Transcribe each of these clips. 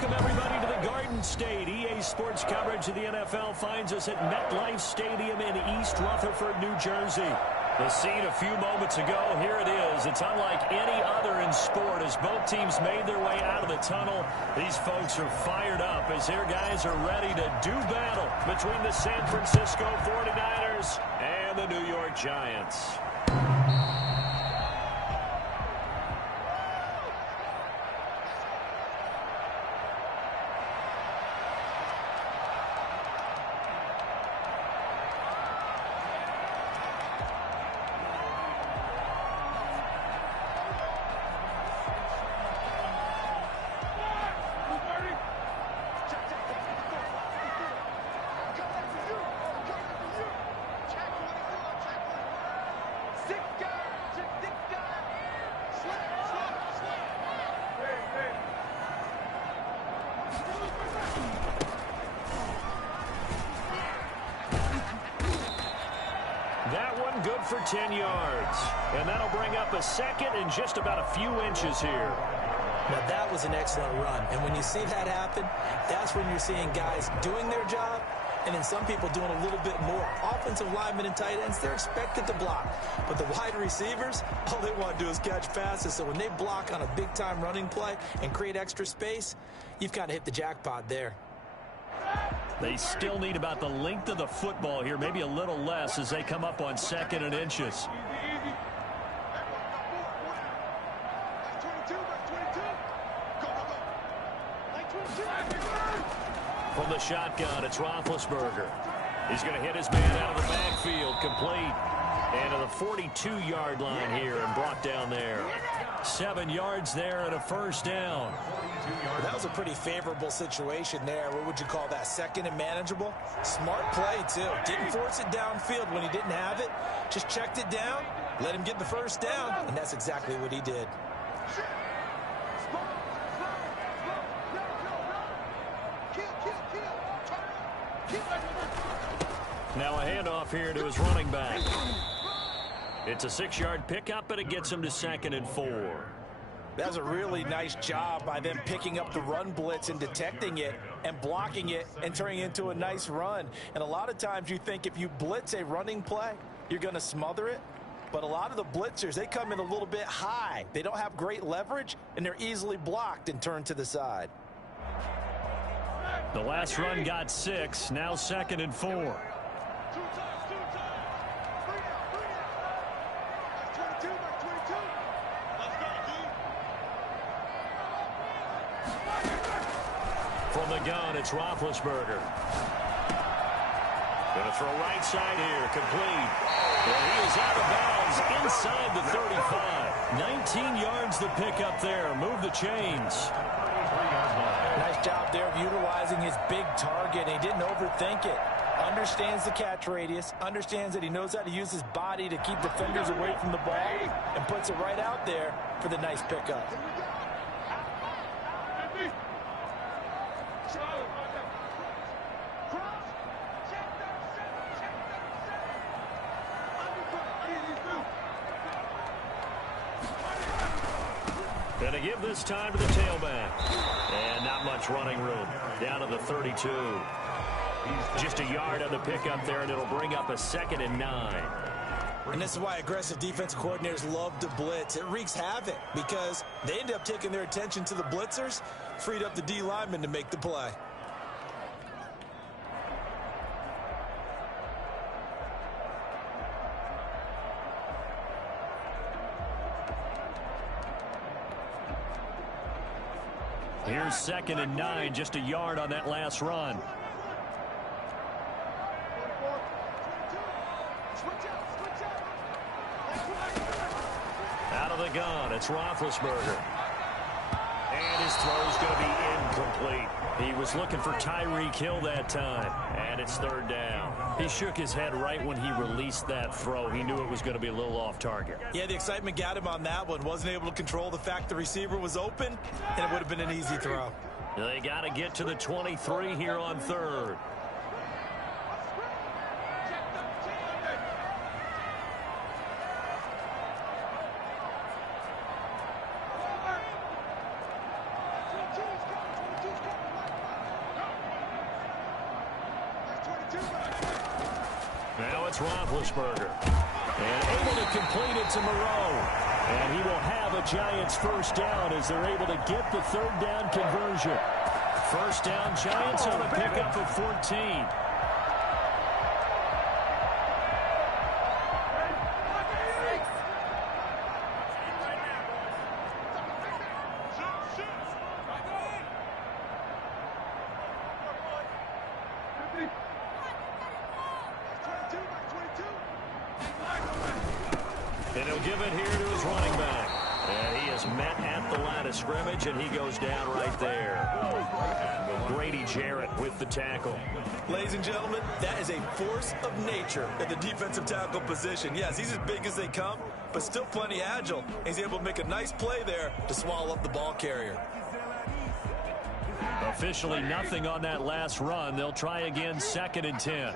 Welcome, everybody, to the Garden State. EA Sports coverage of the NFL finds us at MetLife Stadium in East Rutherford, New Jersey. The scene a few moments ago, here it is. It's unlike any other in sport as both teams made their way out of the tunnel. These folks are fired up as their guys are ready to do battle between the San Francisco 49ers and the New York Giants. That one good for 10 yards. And that'll bring up a second and just about a few inches here. Now, that was an excellent run. And when you see that happen, that's when you're seeing guys doing their job and then some people doing a little bit more. Offensive linemen and tight ends, they're expected to block. But the wide receivers, all they want to do is catch passes. So when they block on a big-time running play and create extra space, you've kind of hit the jackpot there. They still need about the length of the football here, maybe a little less as they come up on second and inches. From the shotgun, it's Roethlisberger. He's going to hit his man out of the backfield, complete. And to the 42-yard line here and brought down there. 7 yards there and a first down. Well, that was a pretty favorable situation there. What would you call that? Second and manageable? Smart play, too. Didn't force it downfield when he didn't have it. Just checked it down, let him get the first down, and that's exactly what he did. Now a handoff here to his running back. It's a 6-yard pickup, and it gets him to 2nd and 4. That was a really nice job by them picking up the run blitz and detecting it and blocking it and turning it into a nice run. And a lot of times you think if you blitz a running play, you're going to smother it. But a lot of the blitzers, they come in a little bit high. They don't have great leverage, and they're easily blocked and turned to the side. The last run got 6, now 2nd and 4. From the gun, it's Roethlisberger. Going to throw right side here, complete. And he is out of bounds inside the 35. 19 yards to pick up there. Move the chains. Nice job there of utilizing his big target. He didn't overthink it. Understands the catch radius, understands that he knows how to use his body to keep defenders away from the ball, and puts it right out there for the nice pickup. Going to give this time to the tailback. And not much running room. Down to the 32. Just a yard on the pickup there, and it'll bring up a 2nd and 9. And this is why aggressive defensive coordinators love to blitz. It wreaks havoc because they end up taking their attention to the blitzers, freed up the D lineman to make the play. Here's 2nd and 9, just a yard on that last run. Out of the gun, it's Roethlisberger. And his throw's going to be incomplete. He was looking for Tyreek Hill that time, and it's 3rd down. He shook his head right when he released that throw. He knew it was going to be a little off target. Yeah, the excitement got him on that one. Wasn't able to control the fact the receiver was open, and it would have been an easy throw. They got to get to the 23 here on 3rd. Now it's Roethlisberger. And able to complete it to Moreau. And he will have a Giants first down as they're able to get the third down conversion. First down, Giants on a pickup of 14. And he'll give it here to his running back. And he is met at the line of scrimmage, and he goes down right there. Grady Jarrett with the tackle. Ladies and gentlemen, that is a force of nature at the defensive tackle position. Yes, he's as big as they come, but still plenty agile. He's able to make a nice play there to swallow up the ball carrier. Officially nothing on that last run. They'll try again, 2nd and 10.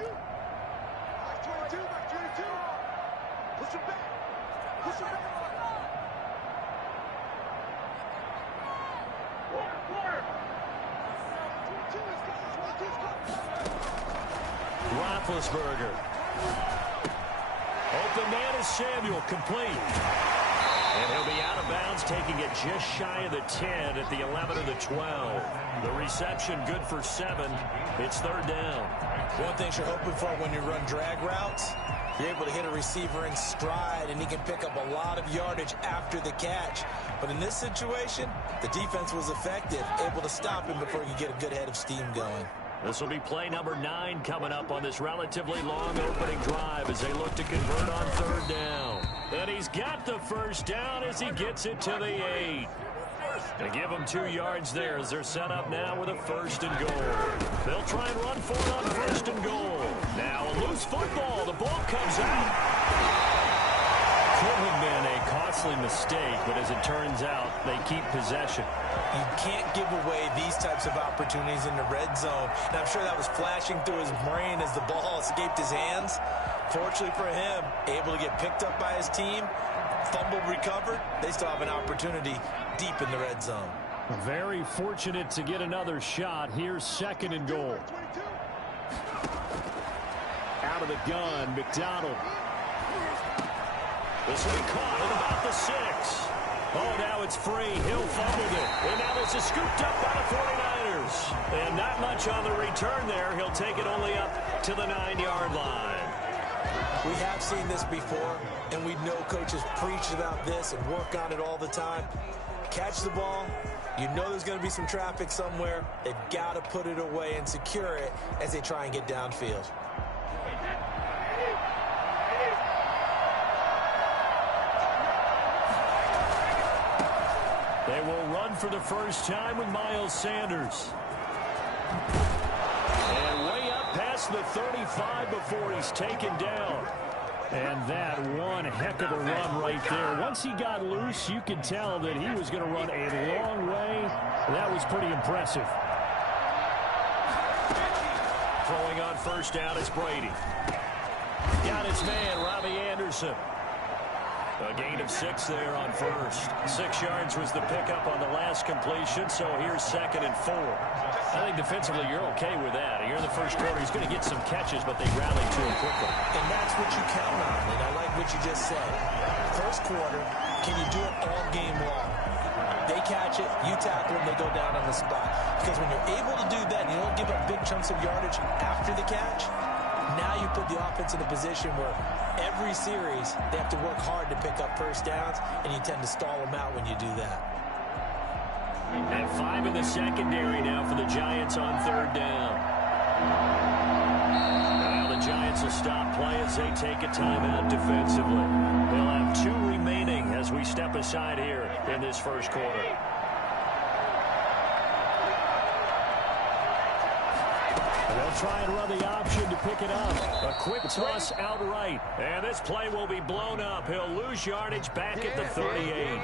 Roethlisberger. Open man is Samuel, complete. And he'll be out of bounds, taking it just shy of the 10 at the 11 of the 12. The reception good for 7. It's 3rd down. One thing you're hoping for when you run drag routes, you're able to hit a receiver in stride, and he can pick up a lot of yardage after the catch. But in this situation, the defense was effective, able to stop him before he could get a good head of steam going. This will be play number 9 coming up on this relatively long opening drive as they look to convert on 3rd down. And he's got the first down as he gets it to the 8. They give him 2 yards there as they're set up now with a 1st and goal. They'll try and run for it on 1st and goal. Now a loose football. The ball comes out. Could have been a costly mistake, but as it turns out, they keep possession. You can't give away these types of opportunities in the red zone. And I'm sure that was flashing through his brain as the ball escaped his hands. Fortunately for him, able to get picked up by his team, fumble recovered. They still have an opportunity deep in the red zone. Very fortunate to get another shot. Here's 2nd and goal. Out of the gun, McDonald. This will be caught at about the 6. Oh, now it's free. Hill fumbled it. And now this is scooped up by the 49ers. And not much on the return there. He'll take it only up to the 9-yard line. We have seen this before, and we know coaches preach about this and work on it all the time. Catch the ball. You know there's going to be some traffic somewhere. They've got to put it away and secure it as they try and get downfield. They will run for the first time with Miles Sanders. And way up past the 35 before he's taken down. And that one heck of a run right there. Once he got loose, you could tell that he was going to run a long way. That was pretty impressive. Throwing on 1st down is Brady. Got his man, Robbie Anderson. A gain of 6 there on 1st. 6 yards was the pickup on the last completion, so here's 2nd and 4. I think defensively you're okay with that. Here in the first quarter, he's going to get some catches, but they rallied to him quickly. And that's what you count on, and I like what you just said. First quarter, can you do it all game long? They catch it, you tackle them, they go down on the spot. Because when you're able to do that, and you don't give up big chunks of yardage after the catch, now you put the offense in a position where every series they have to work hard to pick up 1st downs, and you tend to stall them out when you do that. And 5 in the secondary now for the Giants on 3rd down. Now the Giants will stop play as they take a timeout defensively. They'll have 2 remaining as we step aside here in this first quarter. They'll try and run the option to pick it up. A quick toss outright. And this play will be blown up. He'll lose yardage back at the 38.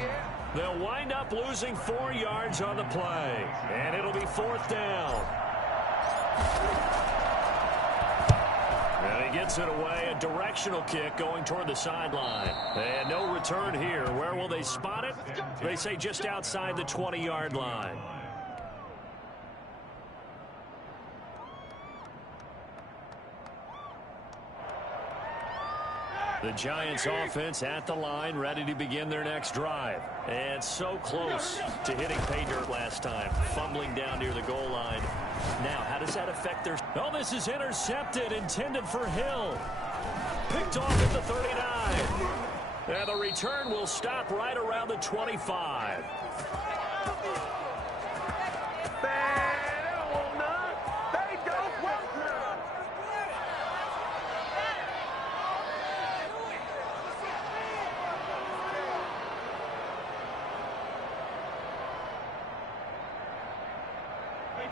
They'll wind up losing 4 yards on the play. And it'll be 4th down. And he gets it away. A directional kick going toward the sideline. And no return here. Where will they spot it? They say just outside the 20-yard line. The Giants offense at the line, ready to begin their next drive. And so close to hitting pay dirt last time, fumbling down near the goal line. Now, how does that affect their... Oh, this is intercepted, intended for Hill. Picked off at the 39. And the return will stop right around the 25.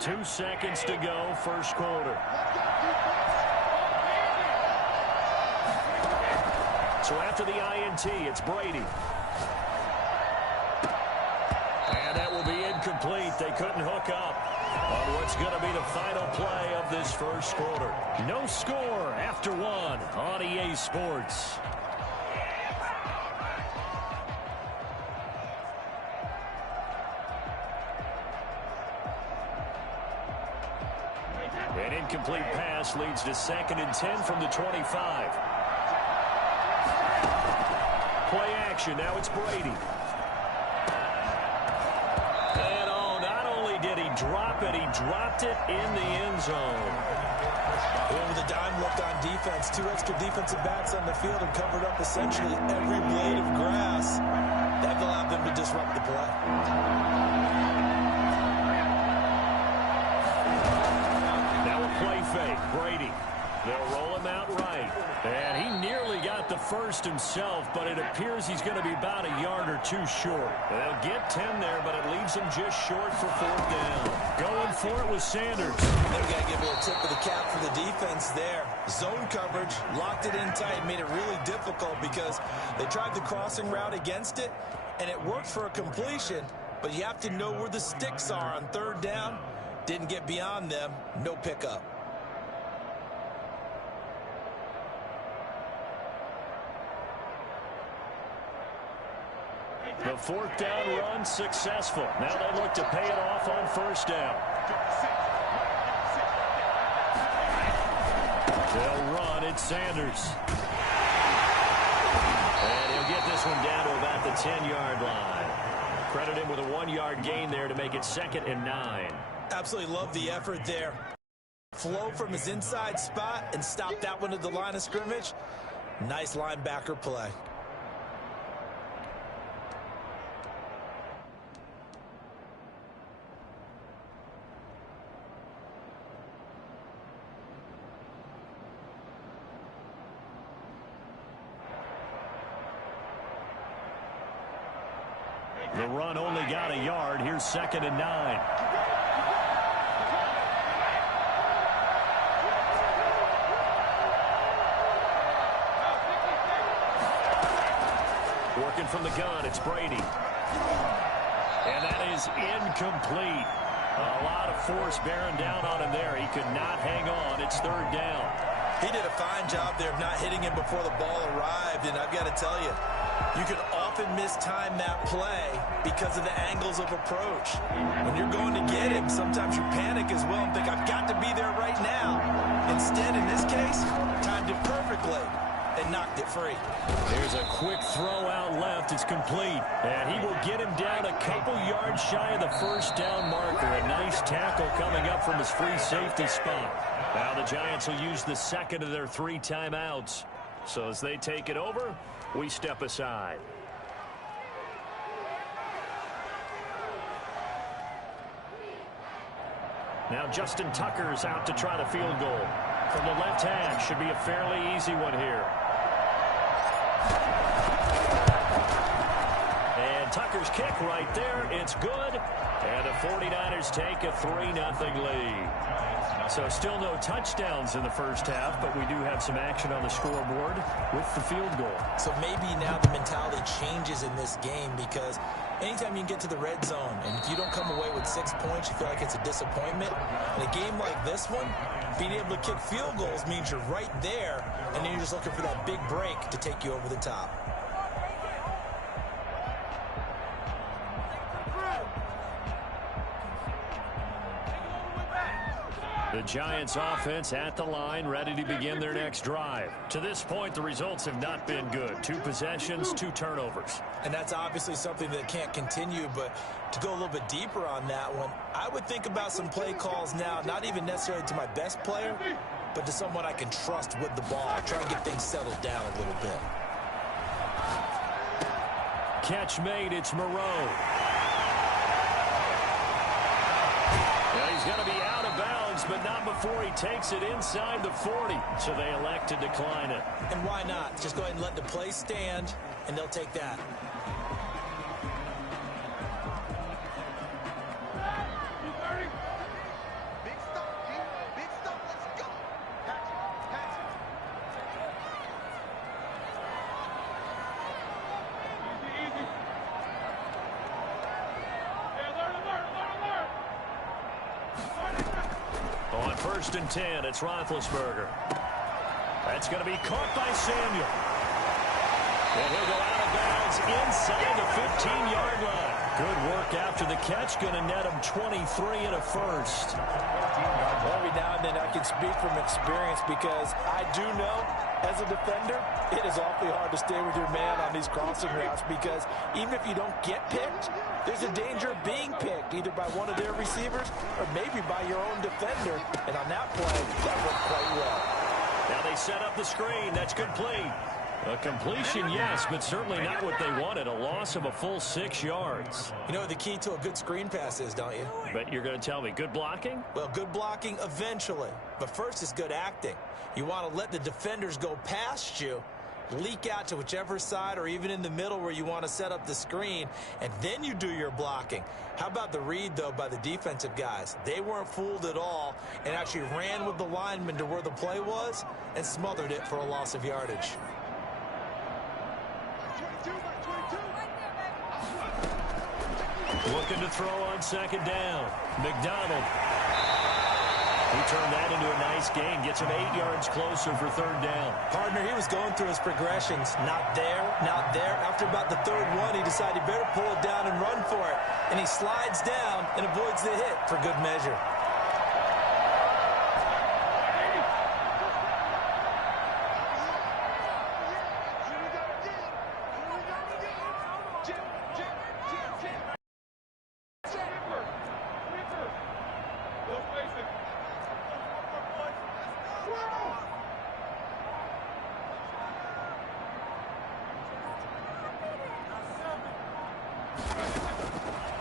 Two seconds to go, first quarter. So after the INT, it's Brady. And that will be incomplete. They couldn't hook up on what's going to be the final play of this first quarter. No score after one on EA Sports. An incomplete pass leads to 2nd and 10 from the 25. Play action. Now it's Brady. And not only did he drop it, he dropped it in the end zone. Well, with a dime left on defense, 2 extra defensive backs on the field and covered up essentially every blade of grass. That allowed them to disrupt the play. Play fake. Brady. They'll roll him out right. And he nearly got the first himself, but it appears he's going to be about a yard or two short. They'll get 10 there, but it leaves him just short for 4th down. Going for it was Sanders. They've got to give a little tip of the cap for the defense there. Zone coverage, locked it in tight, made it really difficult because they tried the crossing route against it, and it worked for a completion, but you have to know where the sticks are on 3rd down. Didn't get beyond them. No pickup. The 4th down run successful. Now they look to pay it off on 1st down. They'll run. It's Sanders. And he'll get this one down to about the 10-yard line. Credit him with a 1-yard gain there to make it 2nd and 9. Absolutely love the effort there. Flow from his inside spot and stop that one at the line of scrimmage. Nice linebacker play. The run only got a yard. Here's 2nd and 9. Working from the gun, it's Brady. And that is incomplete. A lot of force bearing down on him there. He could not hang on. It's 3rd down. He did a fine job there of not hitting him before the ball arrived, and I've got to tell you, you can often mistime that play because of the angles of approach. When you're going to get him, sometimes you panic as well and think, I've got to be there right now. Instead, in this case, timed it perfectly and knocked it free. There's a quick throw out left. It's complete. And he will get him down a couple yards shy of the 1st down marker. A nice tackle coming up from his free safety spot. Now the Giants will use the 2nd of their 3 timeouts. So as they take it over, we step aside. Now Justin Tucker's out to try the field goal. From the left hand, should be a fairly easy one here. And Tucker's kick right there. It's good. And the 49ers take a 3-0 lead. So still no touchdowns in the first half, but we do have some action on the scoreboard with the field goal. So maybe now the mentality changes in this game because anytime you can get to the red zone and if you don't come away with 6 points, you feel like it's a disappointment. In a game like this one, being able to kick field goals means you're right there, and then you're just looking for that big break to take you over the top. The Giants offense at the line, ready to begin their next drive. To this point, the results have not been good. 2 possessions, 2 turnovers. And that's obviously something that can't continue, but to go a little bit deeper on that one, I would think about some play calls now, not even necessarily to my best player, but to someone I can trust with the ball. Try and get things settled down a little bit. Catch made, it's Moreau. Yeah, he's going to be out of bounds, but not before he takes it inside the 40. So they elect to decline it. And why not? Just go ahead and let the play stand, and they'll take that. On 1st and 10, it's Roethlisberger. That's going to be caught by Samuel. And he'll go out of bounds inside the 15-yard line. Good work after the catch. Going to net him 23 and a first. Every now and then I can speak from experience because I do know as a defender it is awfully hard to stay with your man on these crossing routes because even if you don't get picked, there's a danger of being picked either by one of their receivers or maybe by your own defender. And on that play, that worked quite well. Now they set up the screen. That's complete. A completion, yes, but certainly not what they wanted. A loss of a full 6 yards. You know what the key to a good screen pass is, don't you? But you're going to tell me, good blocking? Well, good blocking eventually. But first is good acting. You want to let the defenders go past you, leak out to whichever side or even in the middle where you want to set up the screen, and then you do your blocking. How about the read, though, by the defensive guys? They weren't fooled at all and actually ran with the lineman to where the play was and smothered it for a loss of yardage. Looking to throw on 2nd down. McDonald. He turned that into a nice gain. Gets him 8 yards closer for 3rd down. Partner, he was going through his progressions. Not there, not there. After about the 3rd one, he decided he better pull it down and run for it. And he slides down and avoids the hit for good measure.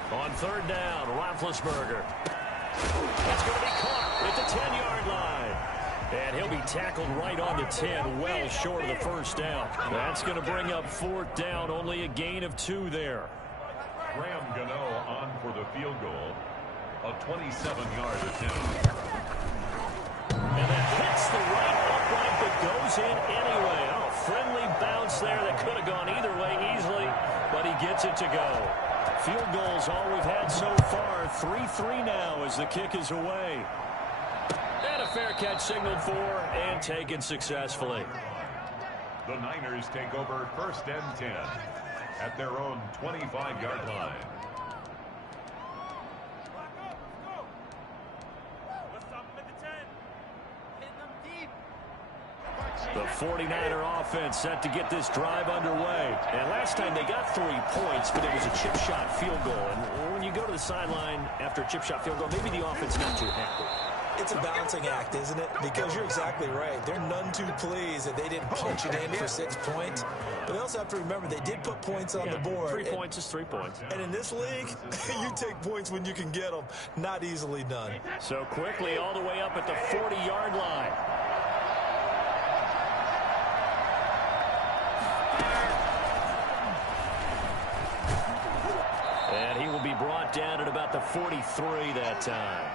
On 3rd down, Roethlisberger. That's going to be caught at the 10-yard line. And he'll be tackled right on the 10, well short of the 1st down. That's going to bring up 4th down, only a gain of 2 there. Graham Gano on for the field goal. A 27-yard attempt. And that hits the right upright but goes in anyway. Oh, friendly bounce there that could have gone either way easily, but he gets it to go. Field goals all we've had so far. 3-3 now as the kick is away. And a fair catch signaled for and taken successfully. The Niners take over 1st and 10 at their own 25-yard line. The 49er offense set to get this drive underway. And last time they got 3 points, but it was a chip shot field goal. And when you go to the sideline after a chip shot field goal, maybe the offense not too happy. It's a balancing act, isn't it? Because you're exactly right. They're none too pleased that they didn't punch it in for 6 points. But they also have to remember they did put points on the board. 3 points is 3 points. And in this league, you take points when you can get them. Not easily done. So quickly all the way up at the 40-yard line. And he will be brought down at about the 43 that time.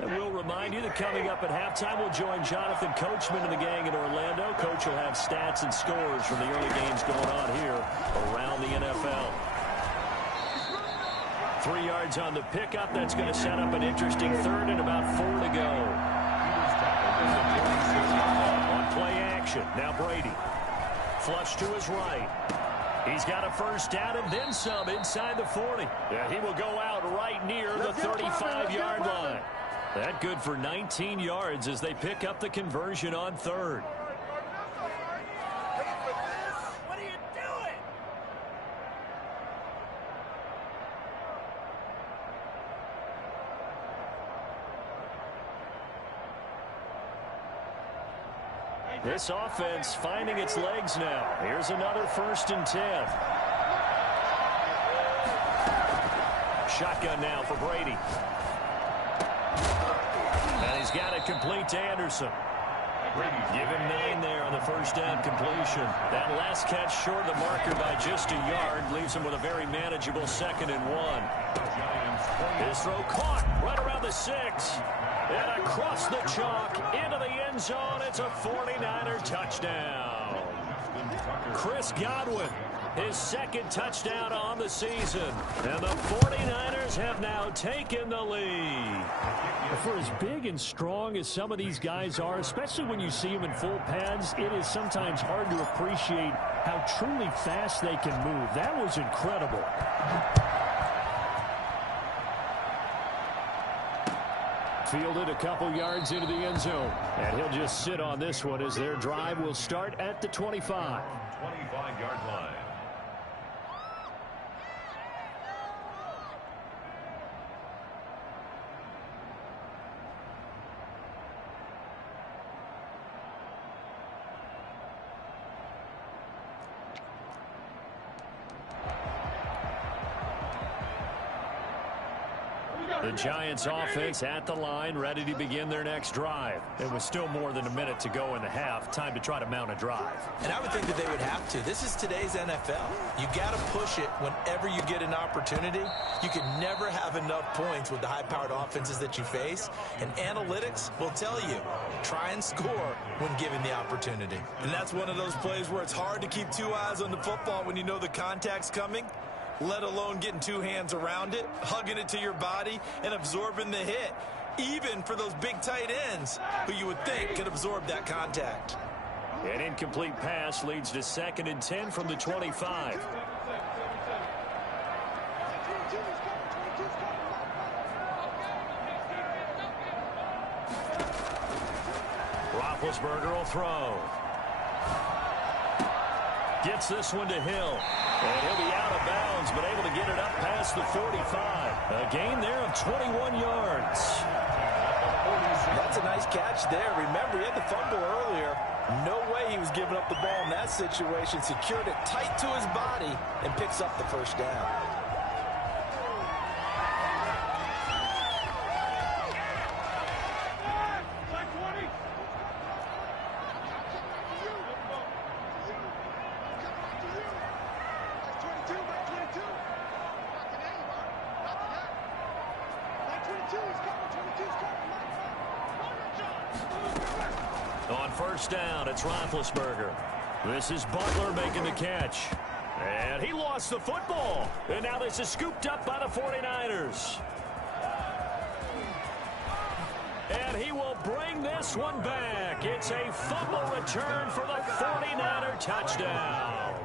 And we'll remind you that coming up at halftime, we'll join Jonathan Coachman and the gang in Orlando. Coach will have stats and scores from the early games going on here around the NFL. 3 yards on the pickup. That's going to set up an interesting third and about 4 to go. On play action. Now Brady. Flush to his right. He's got a first down and then some inside the 40. Yeah, he will go out right near the 35-yard line. That good for 19 yards as they pick up the conversion on third. What are you doing? This offense finding its legs now. Here's another 1st and 10. Shotgun now for Brady. And he's got it complete to Anderson. Give him 9 there on the first down completion. That last catch short of the marker by just a yard leaves him with a very manageable 2nd and 1. His throw caught right around the 6. And across the chalk into the end zone. It's a 49er touchdown. Chris Godwin, his 2nd touchdown on the season. And the 49ers have now taken the lead. For as big and strong as some of these guys are, especially when you see them in full pads, it is sometimes hard to appreciate how truly fast they can move. That was incredible. Fielded a couple yards into the end zone. And he'll just sit on this one as their drive will start at the 25. 25-yard line. The Giants offense at the line, ready to begin their next drive. It was still more than a minute to go in the half. Time to try to mount a drive. And I would think that they would have to. This is today's NFL. You got to push it whenever you get an opportunity. You can never have enough points with the high-powered offenses that you face. And analytics will tell you, try and score when given the opportunity. And that's one of those plays where it's hard to keep 2 eyes on the football when you know the contact's coming, let alone getting 2 hands around it, hugging it to your body, and absorbing the hit, even for those big tight ends who you would think could absorb that contact. An incomplete pass leads to 2nd and 10 from the 25. Roethlisberger will throw. Gets this one to Hill. And he'll be out of bounds, but able to get it up past the 45. A gain there of 21 yards. That's a nice catch there. Remember, he had the fumble earlier. No way he was giving up the ball in that situation. Secured it tight to his body and picks up the first down. On first down, it's Roethlisberger. This is Butler making the catch. And he lost the football. And now this is scooped up by the 49ers. And he will bring this one back. It's a fumble return for the 49er touchdown.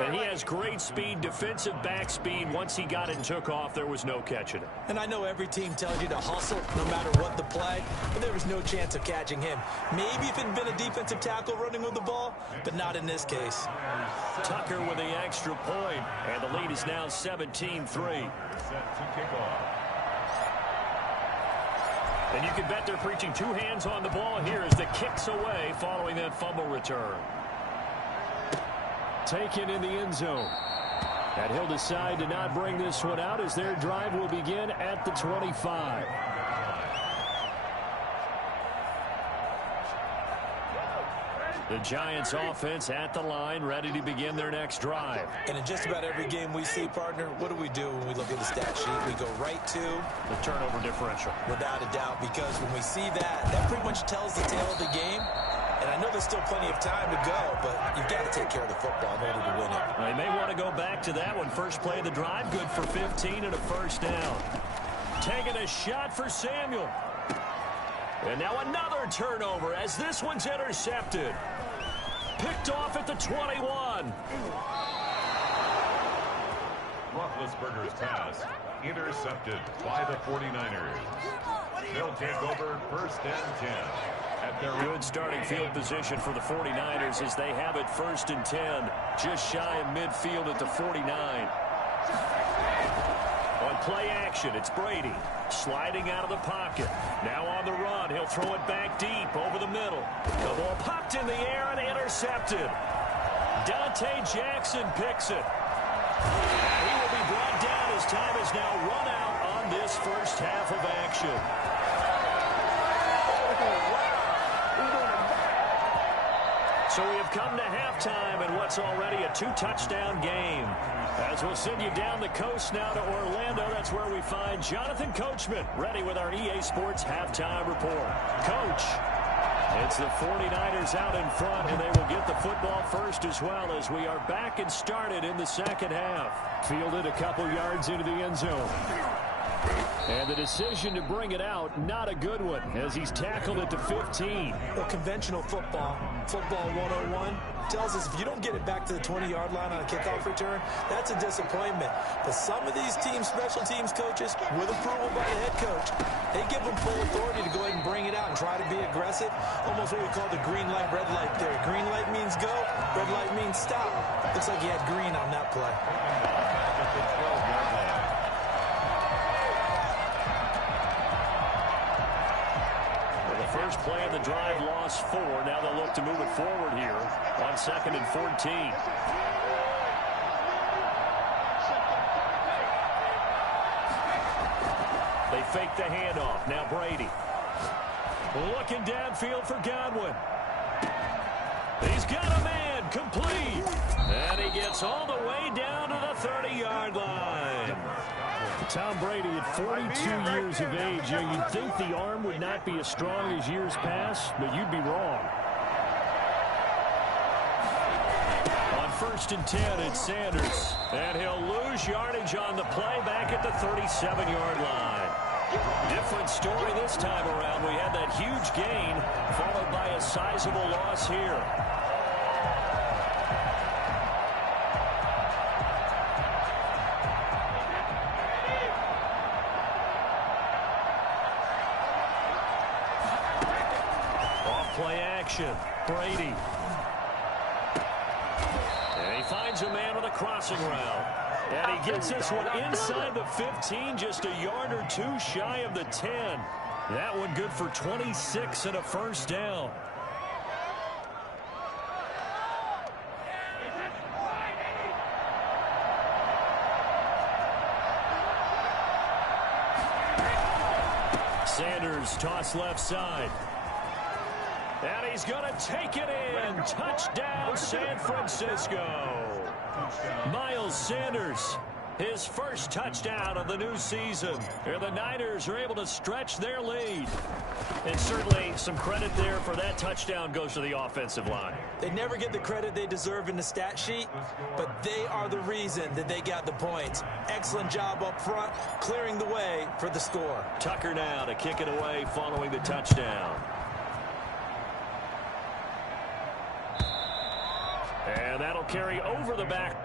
And he has great speed, defensive back speed. Once he got it and took off, there was no catching it. And I know every team tells you to hustle no matter what the play, but there was no chance of catching him. Maybe if it had been a defensive tackle running with the ball, but not in this case. Tucker with the extra point, and the lead is now 17-3. Set to kick off. And you can bet they're preaching 2 hands on the ball here as the kick's away following that fumble return. Taken in the end zone. And he'll decide to not bring this one out as their drive will begin at the 25. The Giants offense at the line, ready to begin their next drive. And in just about every game we see, partner, what do we do when we look at the stat sheet? We go right to the turnover differential. Without a doubt, because when we see that, that pretty much tells the tale of the game. And I know there's still plenty of time to go, but you've got to take care of the football in order to win it. They may want to go back to that one. First play of the drive, good for 15 and a first down. Taking a shot for Samuel. And now another turnover as this one's intercepted. Picked off at the 21. Roethlisberger's pass intercepted by the 49ers. They'll take over first and 10. At their Good starting field position for the 49ers as they have it first and 10. Just shy of midfield at the 49. On play action, it's Brady. Sliding out of the pocket. Now on the run. He'll throw it back deep over the middle. The ball popped in the air and intercepted. Dante Jackson picks it. He will be brought down as time is now run out on this first half of action. So we have come to halftime in what's already a two-touchdown game. As we'll send you down the coast now to Orlando, that's where we find Jonathan Coachman, ready with our EA Sports halftime report. Coach, it's the 49ers out in front, and they will get the football first as well as we are back and started in the second half. Fielded a couple yards into the end zone. And the decision to bring it out, not a good one, as he's tackled it to 15. Well, conventional football 101, tells us if you don't get it back to the 20-yard line on a kickoff return, that's a disappointment. But some of these teams, special teams coaches, with approval by the head coach, they give them full authority to go ahead and bring it out and try to be aggressive. Almost what we call the green light, red light theory. Green light means go, red light means stop. Looks like he had green on that play. First play of the drive, lost 4. Now they'll look to move it forward here on 2nd and 14. They fake the handoff. Now Brady. Looking downfield for Godwin. He's got a man. Complete. And he gets all the way down to the 30-yard line. Tom Brady at 42 years of age. You'd think the arm would not be as strong as years past, but you'd be wrong. On 1st and 10, it's Sanders. And he'll lose yardage on the play back at the 37-yard line. Different story this time around. We had that huge gain, followed by a sizable loss here. Brady. And he finds a man with a crossing route. And he gets this one inside the 15, just a yard or two shy of the 10. That one good for 26 and a first down. Sanders toss left side. And he's going to take it in. Touchdown, San Francisco. Miles Sanders, his first touchdown of the new season. And the Niners are able to stretch their lead. And certainly some credit there for that touchdown goes to the offensive line. They never get the credit they deserve in the stat sheet, but they are the reason that they got the points. Excellent job up front, clearing the way for the score. Tucker now to kick it away following the touchdown. And that'll carry over the back.